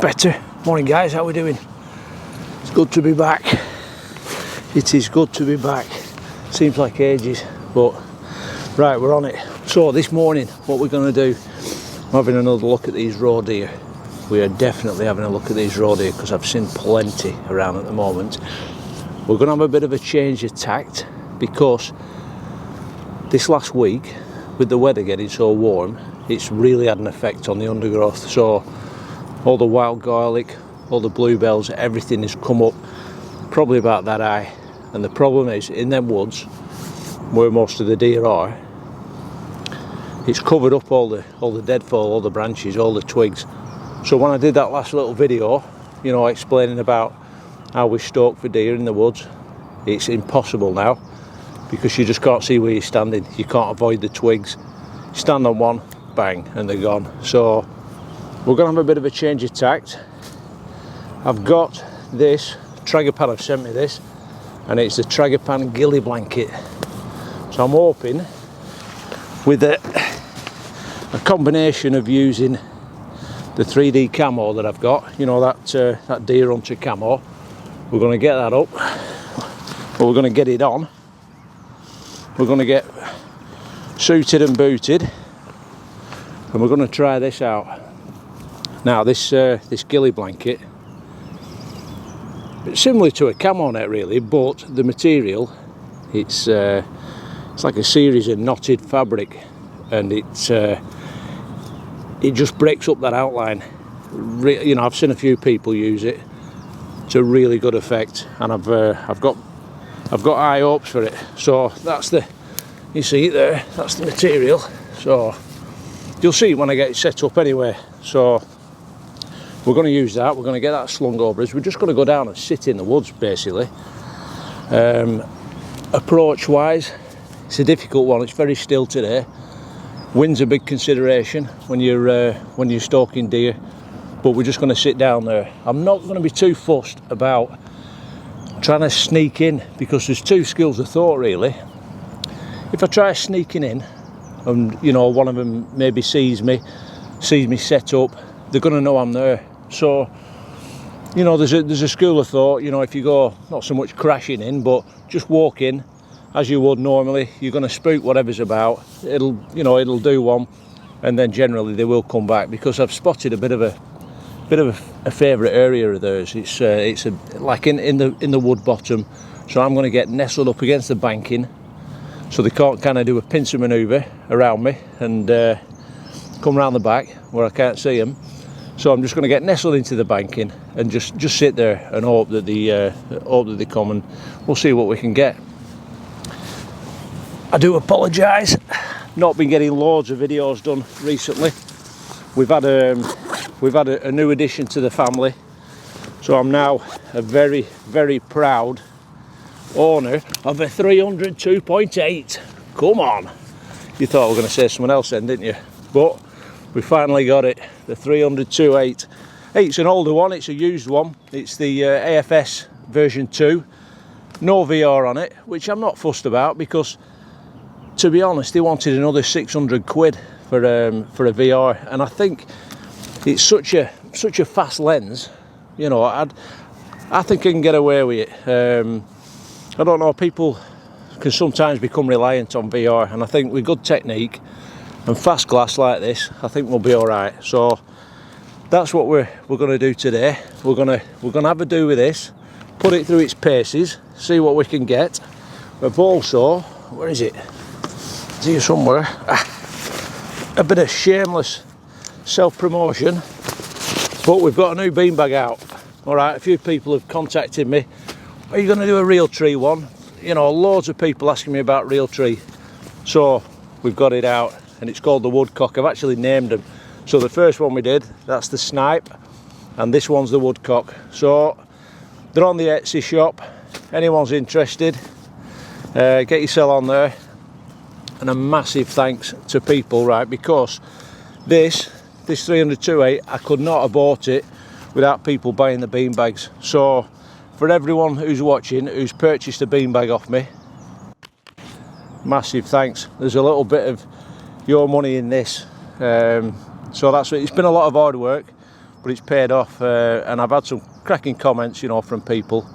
better. Morning guys, how we doing? It's good to be back. It is good to be back. Seems like ages, but right, we're on it. So this morning, what we're going to do, I'm having another look at these Roe Deer. We are definitely having a look at these Roe Deer because I've seen plenty around at the moment. We're going to have a bit of a change of tact because this last week, with the weather getting so warm, it's really had an effect on the undergrowth. So all the wild garlic, all the bluebells, everything has come up probably about that high. And the problem is, in them woods where most of the deer are, it's covered up all the deadfall, all the branches, all the twigs. So when I did that last little video, you know, explaining about how we stalk for deer in the woods, it's impossible now because you just can't see where you're standing. You can't avoid the twigs. Stand on one, bang, and they're gone. So we're going to have a bit of a change of tact. I've got this, Tragopan have sent me this, and it's the Tragopan Ghillie blanket. So I'm hoping with a combination of using the 3D camo that I've got, you know, that deer hunter camo, we're going to get that up, but we're going to get it on. We're going to get suited and booted, and we're going to try this out. Now this ghillie blanket, it's similar to a camo net really, but the material, it's like a series of knotted fabric, and it just breaks up that outline. You know, I've seen a few people use it. It's a really good effect, and I've got high hopes for it. So that's you see it there, that's the material. So you'll see it when I get it set up anyway. So we're going to use that, we're going to get that slung over us. We're just going to go down and sit in the woods basically. Approach wise, it's a difficult one, it's very still today. Wind's a big consideration when you're stalking deer, but we're just going to sit down there. I'm not going to be too fussed about trying to sneak in because there's two schools of thought really. If I try sneaking in and, you know, one of them maybe sees me set up, they're going to know I'm there. So, you know, there's a school of thought, you know, if you go not so much crashing in, but just walk in as you would normally, you're going to spook whatever's about. It'll do one, and then generally they will come back because I've spotted a bit of a favourite area of theirs. It's like in the wood bottom. So I'm going to get nestled up against the banking, so they can't kind of do a pincer manoeuvre around me and come round the back where I can't see them. So I'm just going to get nestled into the banking and just sit there and hope that they come, and we'll see what we can get. I do apologise, not been getting loads of videos done recently. We've had a new addition to the family, so I'm now a very, very proud owner of a 300 2.8. Come on, you thought I was going to say someone else then, didn't you? But we finally got it, the 300 2.8. Hey, it's an older one, it's a used one. It's the AFS version 2, no VR on it, which I'm not fussed about because, to be honest, they wanted another 600 quid for a VR, and I think it's such a fast lens, you know. I think I can get away with it. I don't know, people can sometimes become reliant on VR, and I think with good technique and fast glass like this, I think we'll be all right. So that's what we're going to do today. We're going to have a do with this, put it through its paces, see what we can get. But also, where is it? It's here somewhere. A bit of shameless self-promotion, but we've got a new beanbag out. All right, a few people have contacted me. Are you going to do a Realtree one? You know, loads of people asking me about Realtree. So we've got it out, and it's called the Woodcock. I've actually named them. So the first one we did, that's the Snipe, and this one's the Woodcock. So they're on the Etsy shop. Anyone's interested, get yourself on there. And a massive thanks to people, right, because this 300 2.8, I could not have bought it without people buying the beanbags. So for everyone who's watching, who's purchased a beanbag off me, massive thanks. There's a little bit of your money in this. So that's it. It's been a lot of hard work, but it's paid off, and I've had some cracking comments, you know, from people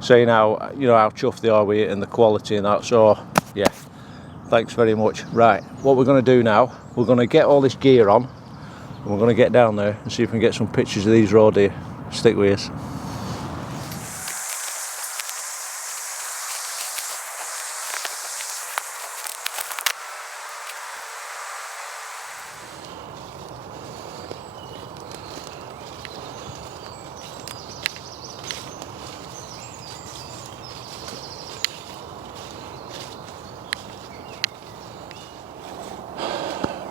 saying how, you know, how chuffed they are with it and the quality and that. So yeah, thanks very much. Right, what we're going to do now, we're going to get all this gear on and we're going to get down there and see if we can get some pictures of these Roe Deer. Stick with us.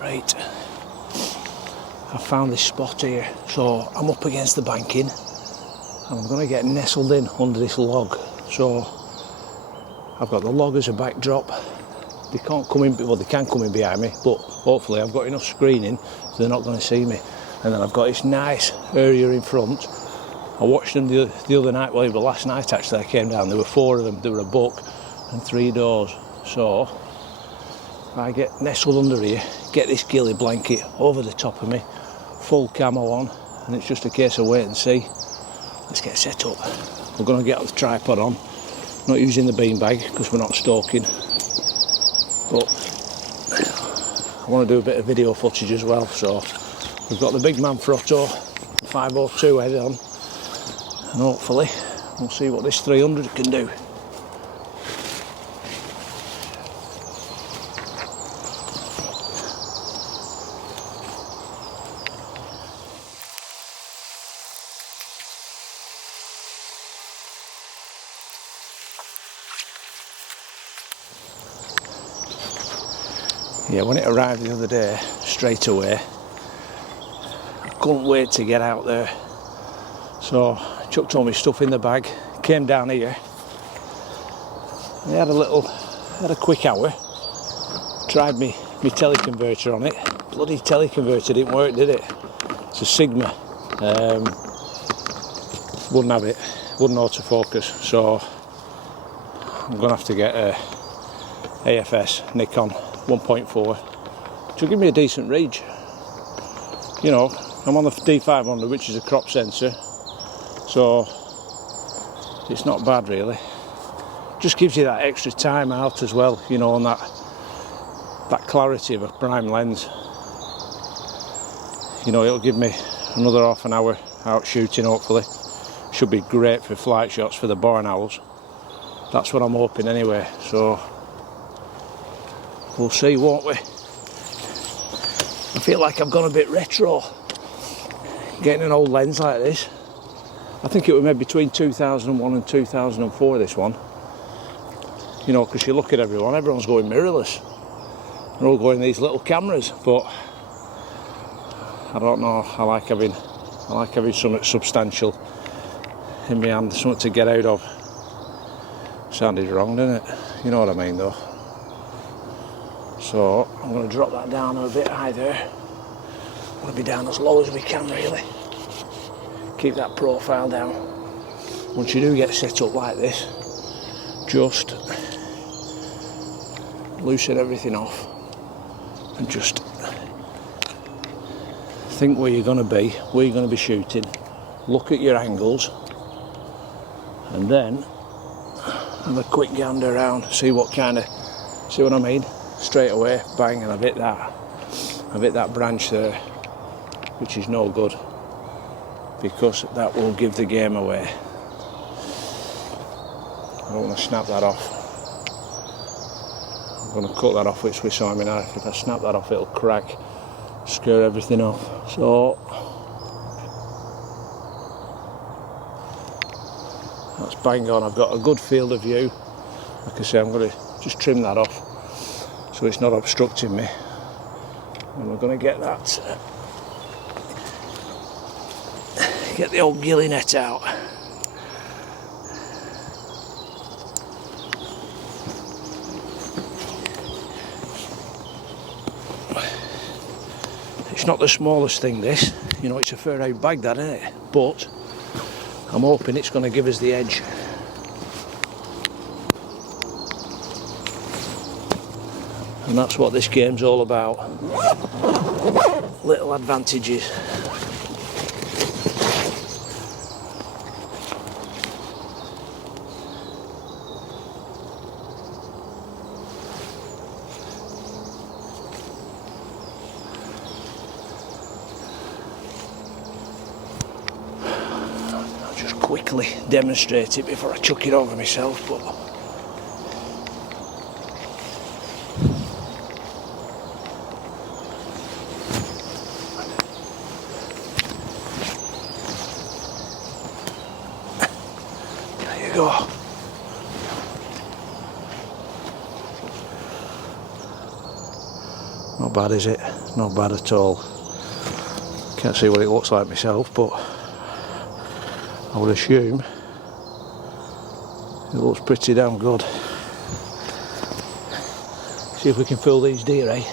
Right, I found this spot here, so I'm up against the banking and I'm going to get nestled in under this log. So I've got the log as a backdrop. They can't come in, well they can come in behind me, but hopefully I've got enough screening so they're not going to see me. And then I've got this nice area in front. I watched them the other night, well it was last night actually, I came down, there were 4 of them, there were a buck and 3 does. So if I get nestled under here, get this ghillie blanket over the top of me, full camo on, and it's just a case of wait and see. Let's get set up. We're going to get the tripod on, not using the beanbag because we're not stalking, but I want to do a bit of video footage as well. So we've got the big man Frotto 502 head on, and hopefully we'll see what this 300 can do. Yeah, when it arrived the other day, straight away, I couldn't wait to get out there. So I chucked all my stuff in the bag, came down here. I had a quick hour. Tried my teleconverter on it. Bloody teleconverter didn't work, did it? It's a Sigma. Wouldn't have it, wouldn't autofocus. So I'm gonna have to get a AFS Nikon 1.4 to give me a decent reach. You know, I'm on the D500, which is a crop sensor, so it's not bad really. Just gives you that extra time out as well, you know, on that clarity of a prime lens. You know, it'll give me another half an hour out shooting, hopefully. Should be great for flight shots for the barn owls. That's what I'm hoping anyway, so we'll see, won't we? I feel like I've gone a bit retro getting an old lens like this. I think it was made between 2001 and 2004, this one. You know, because you look at everyone's going mirrorless. They're all going these little cameras, but I don't know, I like having something substantial in my hand, something to get out of. Sounded wrong, didn't it? You know what I mean though. So I'm going to drop that down a bit high there. I want to be down as low as we can really. Keep that profile down. Once you do get set up like this, just loosen everything off and just think where you're going to be, where you're going to be shooting. Look at your angles and then have a quick gander around, see what I mean? Straight away, bang, and I've hit that branch there, which is no good because that will give the game away. I don't want to snap that off. I'm going to cut that off with Swiss Army knife. If I snap that off, it'll crack, scare everything off. So that's bang on. I've got a good field of view. Like I say, I'm going to just trim that off so it's not obstructing me. And we're going to get the old ghillie net out. It's not the smallest thing, this, you know, it's a fair out bag, that, isn't it? But I'm hoping it's going to give us the edge. And that's what this game's all about. Little advantages. quickly demonstrate it before I chuck it over myself, but there you go. Not bad, is it? Not bad at all. Can't see what it looks like myself, but I would assume it looks pretty damn good. See if we can fill these deer, eh?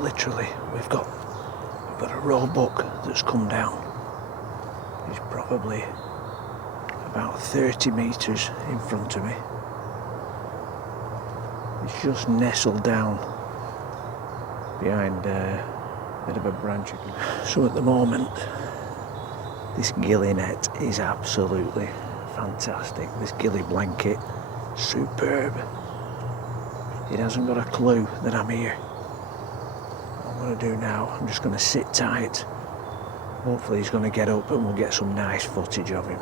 Literally, we've got a roebuck that's come down. He's probably about 30 metres in front of me. He's just nestled down behind a bit of a branch. So at the moment, this ghillie net is absolutely fantastic. This ghillie blanket, superb. It hasn't got a clue that I'm here. What I'm going to do now, I'm just going to sit tight. Hopefully he's going to get up and we'll get some nice footage of him.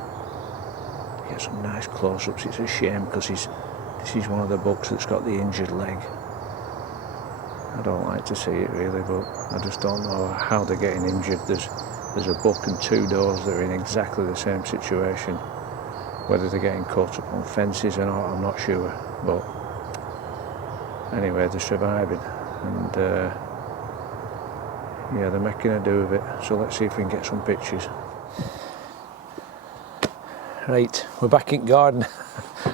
Get some nice close-ups. It's a shame because this is one of the bucks that's got the injured leg. I don't like to see it really, but I just don't know how they're getting injured. There's a buck and two does that are in exactly the same situation. Whether they're getting caught up on fences or not, I'm not sure. But anyway, they're surviving, and yeah, they're making a do of it. So let's see if we can get some pictures. Right, we're back in garden.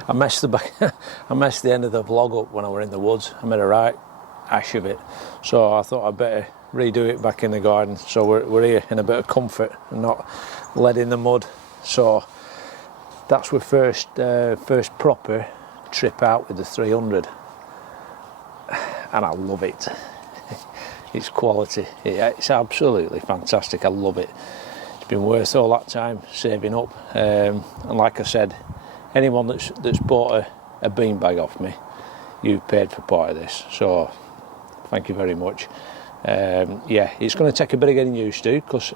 I messed the end of the vlog up when I were in the woods. I made a right ash of it, so I thought I'd better redo it back in the garden. So we're here in a bit of comfort and not lead in the mud. So that's our first proper trip out with the 300, and I love it. It's quality. It's absolutely fantastic. I love it. It's been worth all that time saving up. And like I said, anyone that's bought a beanbag off me, you've paid for part of this. So thank you very much. Yeah, it's going to take a bit of getting used to because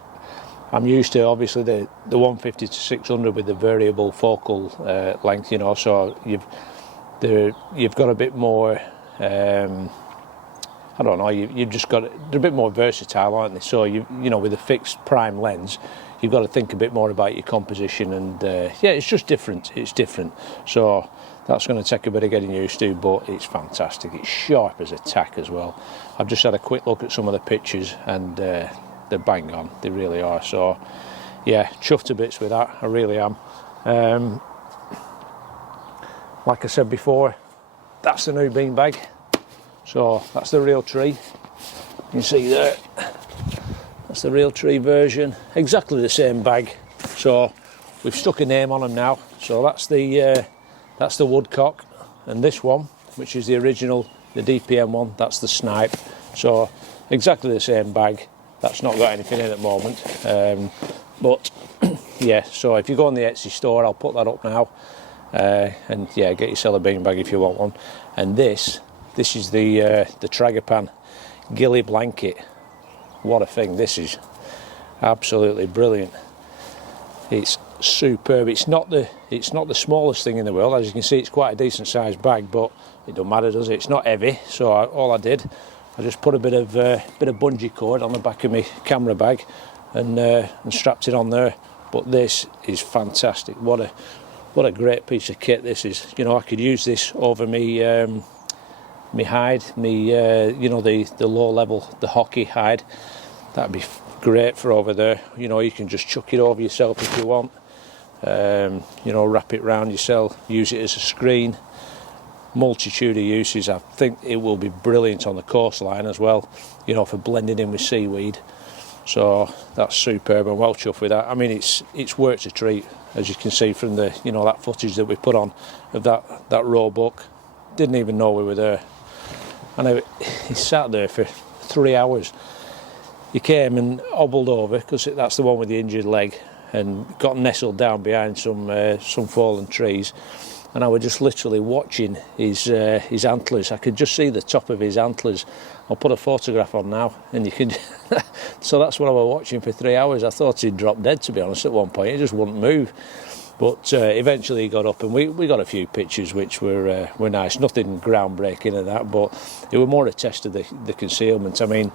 I'm used to obviously the 150 to 600 with the variable focal length, you know, so you've got a bit more, I don't know, you've just got, they're a bit more versatile, aren't they? So you know, with a fixed prime lens, you've got to think a bit more about your composition, and yeah, it's just different. It's different. So that's going to take a bit of getting used to, but it's fantastic. It's sharp as a tack as well. I've just had a quick look at some of the pictures, and they're bang on. They really are. So yeah, chuffed to bits with that. I really am. Like I said before, that's the new beanbag. So that's the Realtree. You can see there. That's the Realtree version. Exactly the same bag. So we've stuck a name on them now. So that's the Woodcock, and this one, which is the original, the DPM one, that's the Snipe. So exactly the same bag. That's not got anything in at the moment. But yeah, so if you go on the Etsy store, I'll put that up now. And yeah, get yourself a beanbag if you want one. And this is the Tragopan Ghillie blanket. What a thing this is. Absolutely brilliant. It's superb. It's not the smallest thing in the world. As you can see, it's quite a decent sized bag, but it don't matter, does it? It's not heavy. So all I did, I just put a bit of bungee cord on the back of my camera bag and strapped it on there. But this is fantastic. What a great piece of kit this is. You know, I could use this over me hide, you know, the low level, the hockey hide. That'd be great for over there. You know, you can just chuck it over yourself if you want. You know, wrap it around yourself, use it as a screen. Multitude of uses. I think it will be brilliant on the coastline as well, you know, for blending in with seaweed. So that's superb. I'm well chuffed with that. I mean, it's worked a treat, as you can see from the, you know, that footage that we put on of that Roebuck. Didn't even know we were there. And he sat there for 3 hours. He came and hobbled over, because that's the one with the injured leg, and got nestled down behind some fallen trees. And I was just literally watching his antlers. I could just see the top of his antlers. I'll put a photograph on now, and you can. So that's what I was watching for 3 hours. I thought he'd drop dead, to be honest, at one point. He just wouldn't move. But eventually he got up, and we got a few pictures which were nice. Nothing groundbreaking and that, but it was more a test of the concealment. I mean,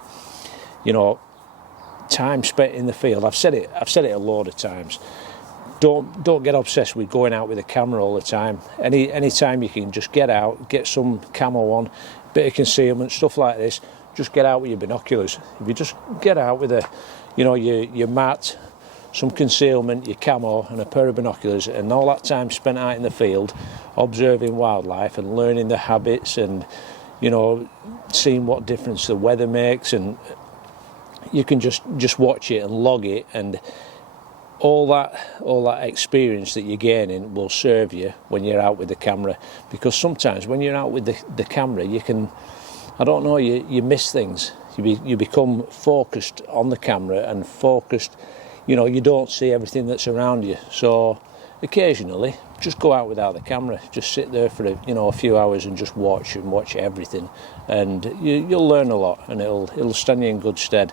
you know, time spent in the field. I've said it a load of times. Don't get obsessed with going out with a camera all the time. Any time you can just get out, get some camo on, bit of concealment, stuff like this. Just get out with your binoculars. If you just get out with your mat, some concealment, your camo, and a pair of binoculars, and all that time spent out in the field, observing wildlife and learning the habits, and you know, seeing what difference the weather makes, and you can just watch it and log it, and all that experience that you're gaining will serve you when you're out with the camera. Because sometimes when you're out with the camera, you can, I don't know, you miss things. You become focused on the camera and focused, you know, you don't see everything that's around you. So occasionally just go out without the camera, just sit there for a few hours and just watch everything, and you'll learn a lot, and it'll stand you in good stead.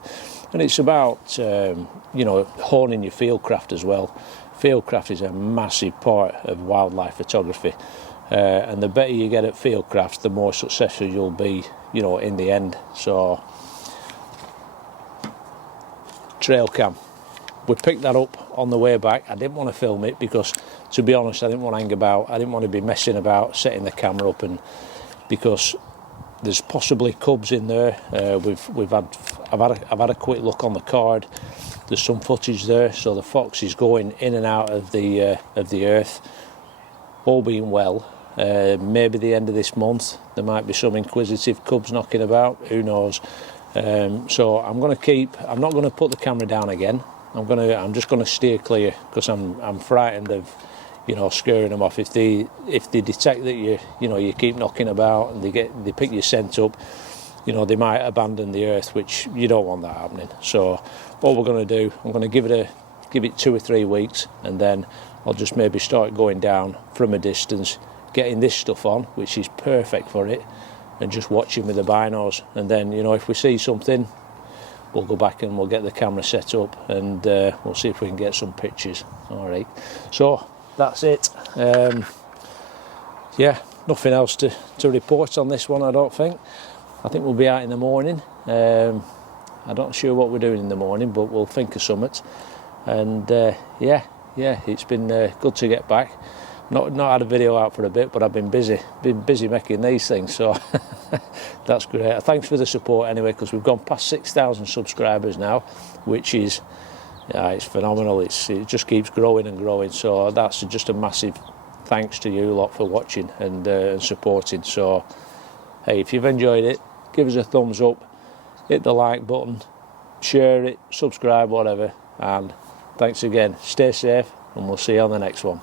And it's about honing your fieldcraft as well. Fieldcraft is a massive part of wildlife photography, and the better you get at fieldcraft, the more successful you'll be, you know, in the end. So trail cam, we picked that up on the way back. I didn't want to film it because, to be honest, I didn't want to hang about. I didn't want to be messing about setting the camera up, and because there's possibly cubs in there. I've had a quick look on the card. There's some footage there, so the fox is going in and out of the earth. All being well, maybe the end of this month there might be some inquisitive cubs knocking about. Who knows? So I'm not going to put the camera down again. I'm just going to steer clear, because I'm frightened of, you know, scaring them off. If they detect that you keep knocking about and they pick your scent up, you know, they might abandon the earth, which you don't want that happening. So what we're going to do, I'm going to give it 2 or 3 weeks, and then I'll just maybe start going down from a distance, getting this stuff on, which is perfect for it, and just watching with the binos. And then, you know, if we see something, we'll go back and we'll get the camera set up, and we'll see if we can get some pictures. All right, so that's it. Yeah, nothing else to report on this one, I don't think. I think we'll be out in the morning. I'm not sure what we're doing in the morning, but we'll think of something. And yeah, it's been good to get back. Not had a video out for a bit, but I've been busy making these things, so that's great. Thanks for the support anyway, because we've gone past 6,000 subscribers now, which is it's phenomenal. It just keeps growing and growing, so that's just a massive thanks to you lot for watching and supporting. So hey, if you've enjoyed it, give us a thumbs up, hit the like button, share it, subscribe, whatever, and thanks again. Stay safe, and we'll see you on the next one.